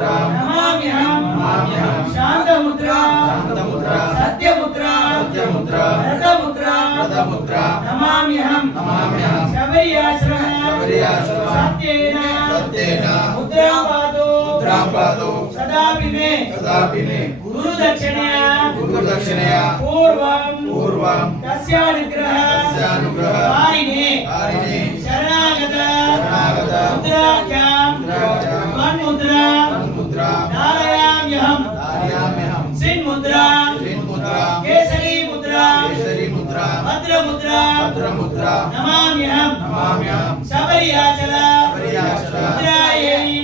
नमाम्यहं शान्तमुद्रा सत्यमुद्रा व्रतमुद्रा नमाम्यहं शबरी आश्रम सत्येन मुद्रापादो सदापि मे गुरुदक्षिणया पूर्वं तस्यानुग्रह वारिणे शरणागत मुद्रा धारयाम्यहं सिन्मुद्रा केसरी मुद्रा भद्रमुद्रा नमाम्यहं शबरी आचल मुद्रायै